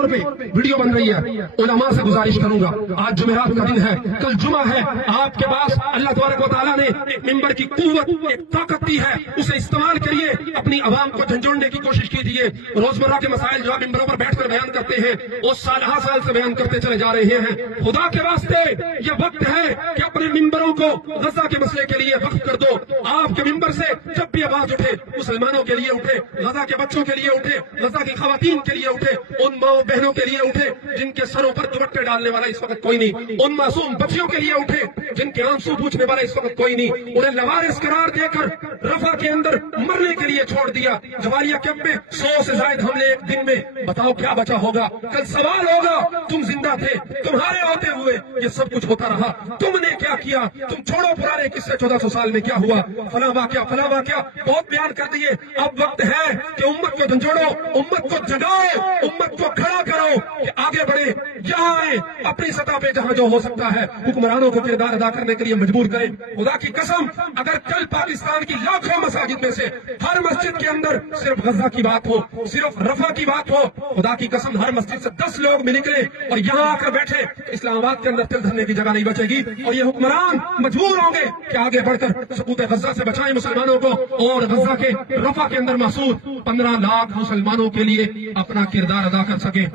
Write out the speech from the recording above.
طور پہ ویڈیو بن رہی ہے، علماء سے گزارش کروں گا، آج جمعرات کا دن ہے، کل جمعہ ہے، آپ کے پاس اللہ تبارک و تعالیٰ نے ایک ممبر کی قوت، ایک طاقت دی ہے، اسے استعمال کریے، اپنی عوام کو جھنجھوڑنے کی کوشش کیجیے۔ روزمرہ کے مسائل جو آپ ممبروں پر بیٹھ کر بیان کرتے ہیں وہ سال سے بیان کرتے چلے جا رہے ہیں۔ خدا کے واسطے یہ وقت ہے کہ اپنے ممبروں کو غزہ کے مسئلے کے لیے وقف کر دو۔ آپ کے ممبر سے جب بھی آواز اٹھے، مسلمانوں کے لیے اٹھے، غزہ کے بچوں کے لیے اٹھے، غزہ کی خواتین کے لیے اٹھے، ان ماؤں بہنوں کے لیے اٹھے جن کے سروں پر دوپٹے ڈالنے والا اس وقت کوئی نہیں، ان معصوم بچیوں کے لیے اٹھے جن کے آنسو پوچھنے والا اس وقت کوئی نہیں، انہیں لوارث قرار دے کر رفح کے اندر مرنے کے لیے چھوڑ دیا۔ جوالیہ کیمپ میں 100 سے زائد حملے ایک دن میں، بتاؤ کیا بچا ہوگا؟ کل سوال ہوگا، تم زندہ تھے، تمہارے ہوتے ہوئے یہ سب کچھ ہوتا رہا، تم نے کیا کیا؟ تم چھوڑو پرانے قصے، 1400 سال میں کیا ہوا، فلاں واقعہ بہت بیان کر دیے۔ اب وقت ہے کہ امت کو جھنجھوڑو، امت کو جگاؤ، امت کو کھڑا کرو کہ آگے بڑھے، یہاں آئے، اپنی سطح پہ جہاں جو ہو سکتا ہے حکمرانوں کو کردار ادا کرنے کے لیے مجبور کریں۔ خدا کی قسم، اگر کل پاکستان کی لاکھوں مساجد میں سے ہر مسجد کے اندر صرف غزہ کی بات ہو، صرف رفح کی بات ہو، خدا کی قسم ہر مسجد سے 10 لوگ بھی نکلے اور یہاں آ کر بیٹھے، اسلام آباد کے اندر تل دھرنے کی جگہ نہیں بچے گی، اور یہ حکمران مجبور ہوں گے کہ آگے بڑھ کر سقوط غزہ سے بچائیں مسلمانوں کو، اور غزہ کے رفح کے اندر محصور 15 لاکھ مسلمانوں کے لیے اپنا کردار ادا کر سکیں۔